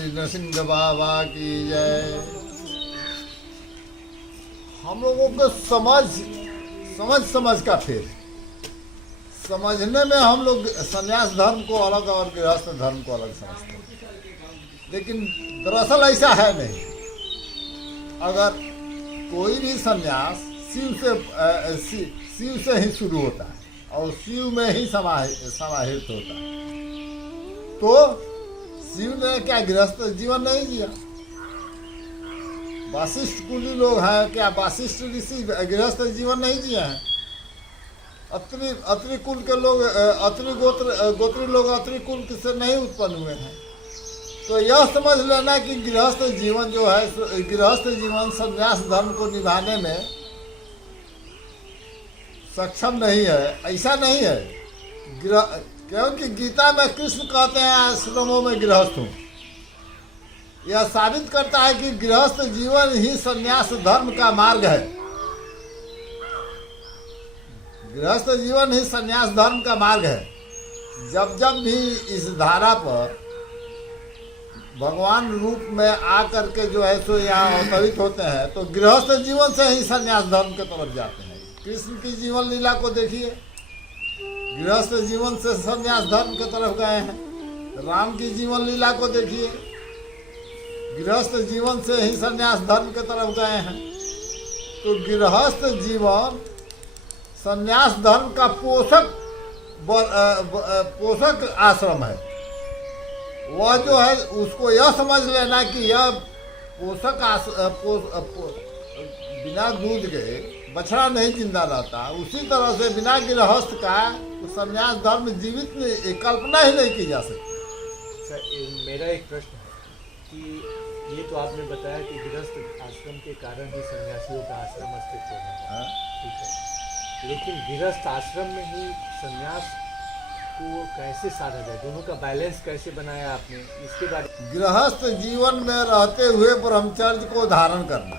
श्री नरसिंह बाबा की जय। हम लोगों को समझ का फेर समझने में हम लोग संन्यास धर्म को अलग और गृहस्थ धर्म को अलग समझते हैं, लेकिन दरअसल ऐसा है नहीं। अगर कोई भी संन्यास शिव से ही शुरू होता है और शिव में ही समाहित होता है, तो शिव ने क्या गृहस्थ जीवन नहीं जिया? वाशिष्ठ कुली लोग हैं, क्या वाशिष्ठ ऋषि गृहस्थ जीवन नहीं जिए हैं? अत्रि कुल के लोग, अत्रि गोत्री लोग अत्रि कुल से नहीं उत्पन्न हुए हैं। तो यह समझ लेना कि गृहस्थ जीवन जो है, गृहस्थ जीवन संन्यास धर्म को निभाने में सक्षम नहीं है, ऐसा नहीं है। क्योंकि गीता में कृष्ण कहते हैं आश्रमों में गृहस्थ हूँ। यह साबित करता है कि गृहस्थ जीवन ही संन्यास धर्म का मार्ग है। गृहस्थ जीवन ही संन्यास धर्म का मार्ग है। जब जब भी इस धारा पर भगवान रूप में आकर के जो है सो यहाँ अवतरित होते हैं, तो गृहस्थ जीवन से ही संन्यास धर्म के तरफ जाते हैं। कृष्ण की जीवन लीला को देखिए, गृहस्थ जीवन से संन्यास धर्म के तरफ गए हैं। राम की जीवन लीला को देखिए, गृहस्थ जीवन से ही संन्यास धर्म के तरफ गए हैं। तो गृहस्थ जीवन संन्यास धर्म का पोषक आश्रम है। वह जो है उसको यह समझ लेना कि यह बिना दूध के बछड़ा नहीं जिंदा रहता, उसी तरह से बिना गृहस्थ का संन्यास धर्म जीवित कल्पना ही नहीं की जा सकती। सर, मेरा एक प्रश्न है कि ये तो आपने बताया कि गृहस्थ आश्रम के कारण ही सन्यासियों का आश्रम अस्तित्व है, ठीक है, लेकिन गृहस्थ आश्रम में ही संन्यास को कैसे साधा जाए? दोनों का बैलेंस कैसे बनाया आपने, इसके बारे? गृहस्थ जीवन में रहते हुए ब्रह्मचर्य को धारण करना,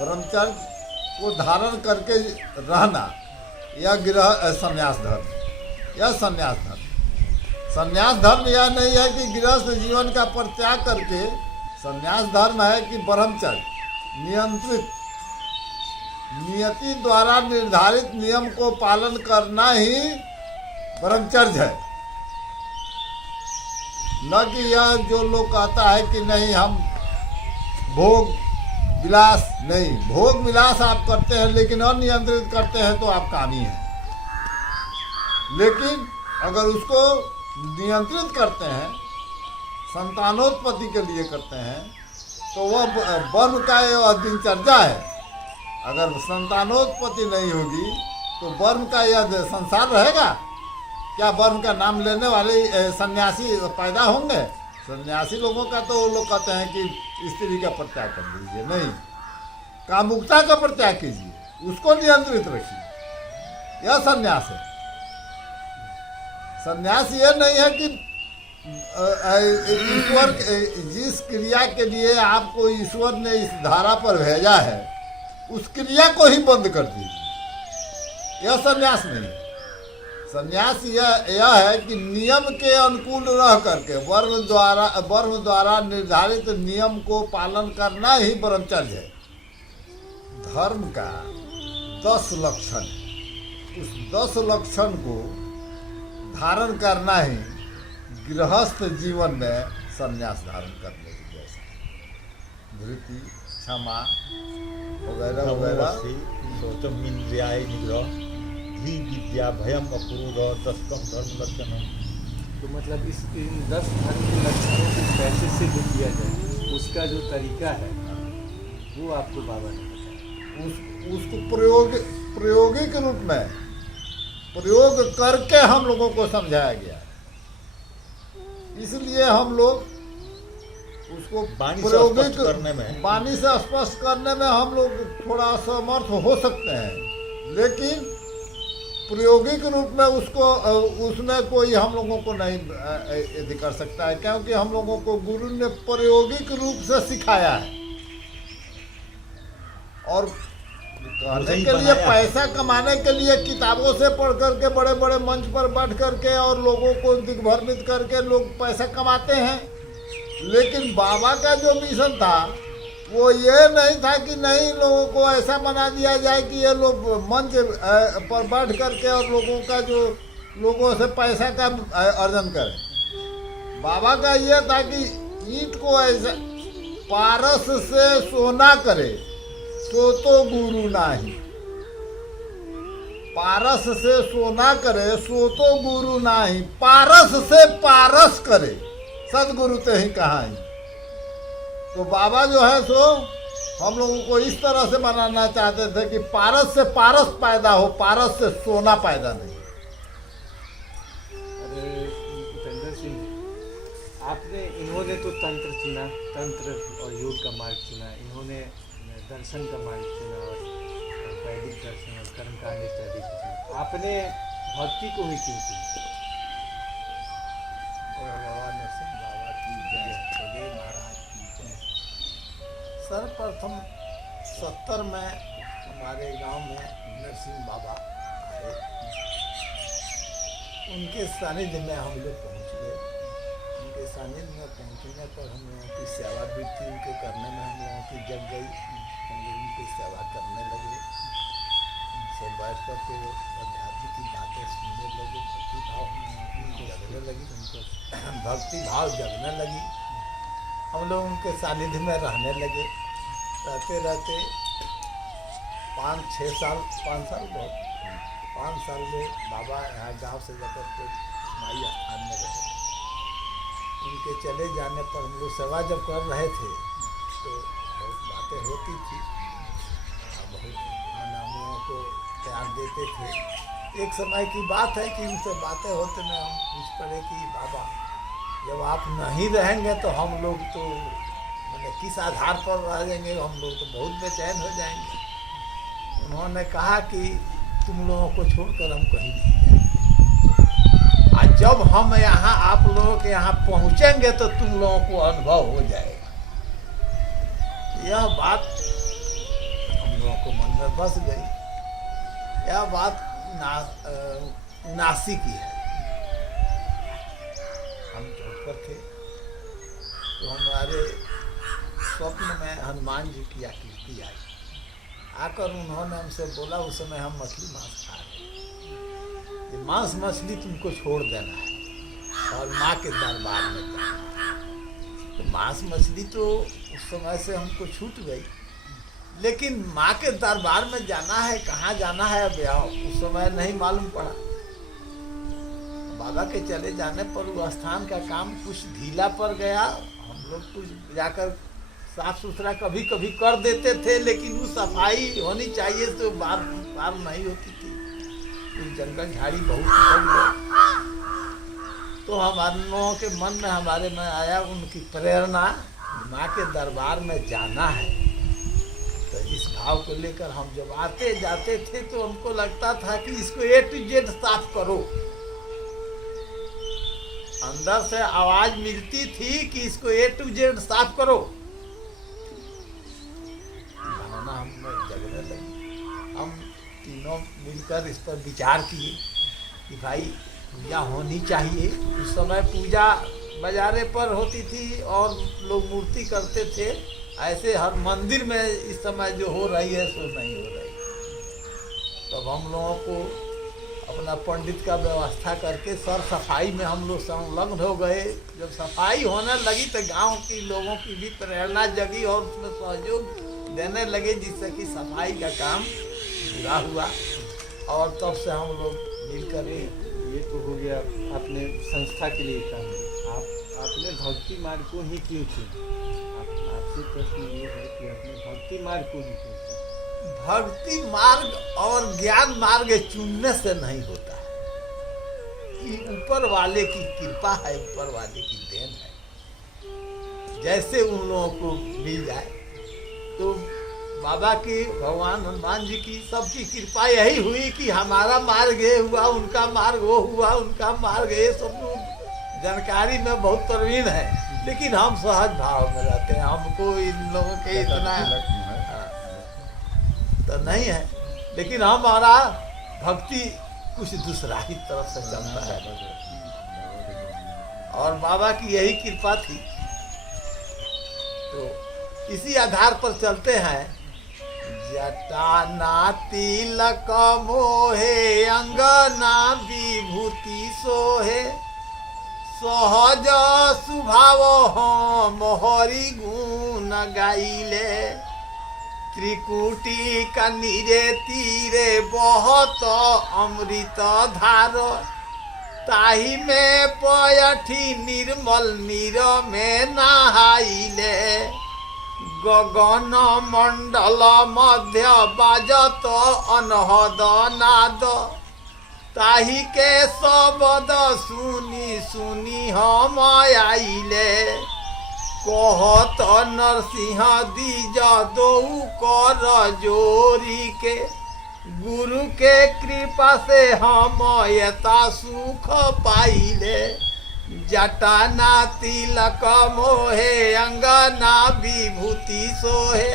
ब्रह्मचर्य को धारण करके रहना, यह संन्यास धर्म। यह संन्यास धर्म, संन्यास धर्म यह नहीं है कि गृहस्थ जीवन का परित्याग करके, संन्यास धर्म है कि ब्रह्मचर्य नियंत्रित नियति द्वारा निर्धारित नियम को पालन करना ही ब्रह्मचर्य है। न कि यह जो लोग कहता है कि नहीं हम भोग विलास, नहीं, भोग विलास आप करते हैं लेकिन अनियंत्रित करते हैं तो आप कामी हैं। लेकिन अगर उसको नियंत्रित करते हैं, संतानोत्पत्ति के लिए करते हैं, तो वह वर्म का यह दिनचर्या है। अगर संतानोत्पत्ति नहीं होगी तो वर्म का यह संसार रहेगा क्या? वर्म का नाम लेने वाले सन्यासी पैदा होंगे? सन्यासी लोगों का तो वो लोग कहते हैं कि स्त्री का परित्याग कर दीजिए, नहीं, कामुकता का परित्याग कीजिए, उसको नियंत्रित रखिए, यह सन्यास है। सन्यास यह नहीं है कि ईश्वर, जिस क्रिया के लिए आपको ईश्वर ने इस धारा पर भेजा है उस क्रिया को ही बंद कर दीजिए, यह सन्यास नहीं है। सन्यास यह है कि नियम के अनुकूल रह करके वर्म द्वारा निर्धारित नियम को पालन करना ही ब्रह्मचर्य है। धर्म का 10 लक्षण, उस 10 लक्षण को धारण करना ही गृहस्थ जीवन में संन्यास धारण करने की जैसा। धृति, क्षमा वगैरह वगैरह, शौचम इंद्रियाय निग्रह, विद्या, भयम, अक्रोध और 10 धर्म लक्षण। तो मतलब इन 10 धर्म के लक्षणों को कैसे सिद्ध किया जाए, उसका जो तरीका है वो आपको बाबा ने बताया। उसको प्रायोगिक रूप में प्रयोग करके हम लोगों को समझाया गया है। इसलिए हम लोग उसको प्रायोगिक करने में, वाणी से स्पष्ट करने में हम लोग थोड़ा असमर्थ हो सकते हैं, लेकिन प्रायोगिक रूप में उसमें कोई हम लोगों को नहीं यदि कर सकता है, क्योंकि हम लोगों को गुरु ने प्रायोगिक रूप से सिखाया है। और कहने के लिए, पैसा कमाने के लिए किताबों से पढ़ करके बड़े बड़े मंच पर बैठ करके और लोगों को दिग्भ्रमित करके लोग पैसा कमाते हैं, लेकिन बाबा का जो मिशन था वो ये नहीं था कि नहीं लोगों को ऐसा बना दिया जाए कि ये लोग मंच पर बैठ करके और लोगों का जो लोगों से पैसा का अर्जन करें। बाबा का ये था कि ईंट को ऐसा पारस से सोना करे सो तो गुरु नाही, पारस से सोना करे सो तो गुरु नाही, पारस से पारस करे सदगुरु ते ही कहा ही। तो बाबा जो है सो हम लोगों को इस तरह से बनाना चाहते थे कि पारस से पारस पैदा हो, पारस से सोना पैदा नहीं। अरे उपेंद्र सिंह, आपने इन्होंने तो तंत्र चुना, तंत्र और योग का मार्ग चुना, इन्होंने दर्शन का मार्ग चुना और वैदिक दर्शन और कर्मकांड इत्यादि को चुना। आपने भक्ति को ही क्यों चुना? बाबा नरसिंह बाबा की जय, बड़े महाराज की जय। सर्वप्रथम 70 में हमारे गांव में नरसिंह बाबा आए, उनके सानिध्य में हम लोग पहुँच गए। उनके सानिध्य में पहुँचने पर हम लोगों की सेवा भी थी, उनके करने में हम लोगों की जग गई। हम लोग उनकी सेवा करने लगे, उनसे बैठ कर के अध्यात्म की बातें सुनने लगे, भक्ति भाव जगने लगी, भक्ति भाव जगने लगी। हम लोग उनके सानिध्य में रहने लगे। रहते रहते 5-6 साल, 5 साल बहुत, 5 साल में बाबा यहाँ गांव से जाकर के माई स्थान में रहे। उनके चले जाने पर हम लोग सेवा जब कर रहे थे तो बहुत बातें होती थी, बहुत हम लोगों को प्यार देते थे। एक समय की बात है कि उनसे बातें होते में हम पूछ पड़े कि बाबा जब आप नहीं रहेंगे तो हम लोग तो मैंने किस आधार पर रह जाएंगे, हम लोग तो बहुत बेचैन हो जाएंगे। उन्होंने कहा कि तुम लोगों को छोड़कर हम कहीं नहीं जाएंगे, आज जब हम यहाँ आप लोगों के यहाँ पहुँचेंगे तो तुम लोगों को अनुभव हो जाएगा। यह बात हम लोगों को मन में बस गई। यह बात नासिक की है। हम चौक थे तो हमारे स्वप्न में हनुमान जी की आकृति आई। आकर उन्होंने हमसे बोला, उस समय हम मछली मांस खा रहे, ये मांस मछली तुमको छोड़ देना है और माँ के दरबार में जाना है। तो मांस मछली तो उस समय से हमको छूट गई, लेकिन माँ के दरबार में जाना है, कहाँ जाना है अब यहाँ उस समय नहीं मालूम पड़ा। बाबा के चले जाने पर वो स्थान का काम कुछ ढीला पड़ गया। हम लोग कुछ जाकर साफ सुथरा कभी कभी कर देते थे, लेकिन वो सफाई होनी चाहिए तो बार बार नहीं होती थी। कुछ जंगल झाड़ी बहुत बढ़ गए। तो हमारे लोगों के मन में हमारे में आया उनकी प्रेरणा, माँ के दरबार में जाना है। तो इस भाव को लेकर हम जब आते जाते थे तो हमको लगता था कि इसको A to Z साफ करो। अंदर से आवाज मिलती थी कि इसको A to Z साफ करो। भावना हम जगने लगी। हम तीनों मिलकर इस पर विचार किए कि भाई पूजा होनी चाहिए। उस समय पूजा बाजारे पर होती थी और लोग मूर्ति करते थे। ऐसे हर मंदिर में इस समय जो हो रही है सो नहीं हो रही। तब हम लोगों को अपना पंडित का व्यवस्था करके सर सफाई में हम लोग संलग्न हो गए। जब सफाई होने लगी तो गांव के लोगों की भी प्रेरणा जगी और उसमें सहयोग देने लगे, जिससे कि सफाई का काम पूरा हुआ। और तब से हम लोग मिलकर ये तो हो गया आपने संस्था के लिए काम किया। आपने भक्ति मार्ग को ही क्यों चुना? आपसे प्रश्न ये है कि आपने भक्ति मार्ग को ही क्यों चुना? भक्ति मार्ग और ज्ञान मार्ग चुनने से नहीं होता है, कि ऊपर वाले की कृपा है, ऊपर वाले की देन है। जैसे उन लोगों को मिल जाए तो बाबा की, भगवान हनुमान जी की, सबकी कृपा यही हुई कि हमारा मार्ग ये हुआ, उनका मार्ग वो हुआ, उनका मार्ग ये, सब लोग जानकारी में बहुत प्रवीण है, लेकिन हम सहज भाव में रहते हैं। हमको इन लोगों के इतना तो नहीं है, लेकिन हमारा भक्ति कुछ दूसरा ही तरफ से चलता है। और बाबा की यही कृपा थी तो इसी आधार पर चलते हैं। जटाना तिलक मोहे अंगना विभूति सोहे, सहज स्वभाव हम हरि गुण गाइले। त्रिकुटी कनीरे तीरे बहुत अमृत धार, ताही में पयठी निर्मल नीर में नहाइले। गगन मंडल मध्य बाजत अनहद नाद, ताही के शब्द सुनी सुनी हम आइले। कहत नरसिंह दीज दो कर जोरी के, गुरु के कृपा से हम यथा सुख पाइले। जटाना तिलक मोहे अंगना विभूति सोहे,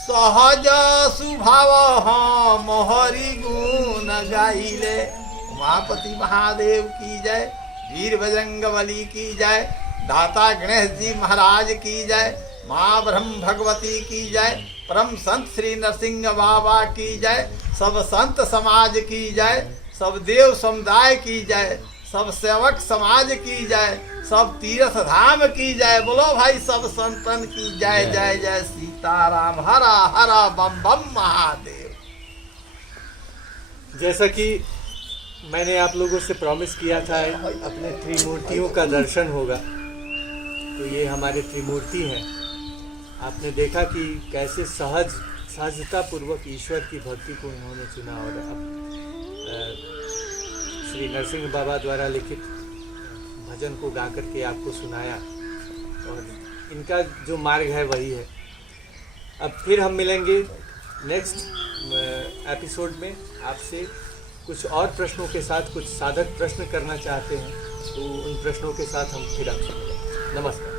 सहज स्वभाव हम हरि गुण गाइले। उमापति महादेव की जय, वीर बजरंगबली की जय, दाता गणेश जी महाराज की जय, माँ ब्रह्म भगवती की जय, परम संत श्री नरसिंह बाबा की जय, सब संत समाज की जय, सब देव समुदाय की जय, सब सेवक समाज की जय, सब तीर्थ धाम की जय। बोलो भाई सब संतन की जय। जय जय सीताराम, हरा हरा बम बम महादेव। जैसा कि मैंने आप लोगों से प्रॉमिस किया था अपने त्रिमूर्तियों का दर्शन होगा, तो ये हमारे त्रिमूर्ति हैं। आपने देखा कि कैसे सहजता पूर्वक ईश्वर की भक्ति को इन्होंने चुना, और अब श्री नरसिंह बाबा द्वारा लिखित भजन को गा करके आपको सुनाया, और इनका जो मार्ग है वही है। अब फिर हम मिलेंगे नेक्स्ट एपिसोड में आपसे। कुछ और प्रश्नों के साथ, कुछ साधक प्रश्न करना चाहते हैं तो उन प्रश्नों के साथ हम फिर आपसे मिलेंगे। नमस्कार।